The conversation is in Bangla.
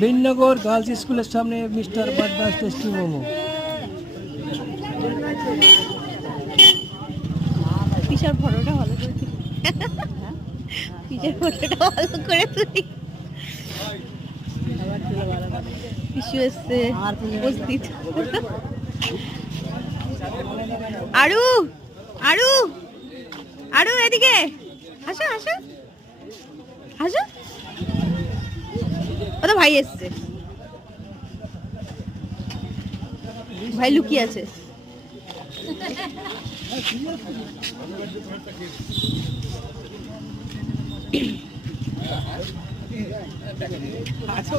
বিননগর গার্লস স্কুলের সামনে মিস্টার বাড্ডাস টেস্টি মোমো। পিসার ফটোটা ভালো করে তুলি, পিসার ফটোটা ভালো করে তুলি। পিসু এসছে উপস্থিত। আরু আরু আরু এদিকে আসো আসো আসো। ও তো ভাই এসছে, ভাই লুকিয়ে আছে। আচ্ছা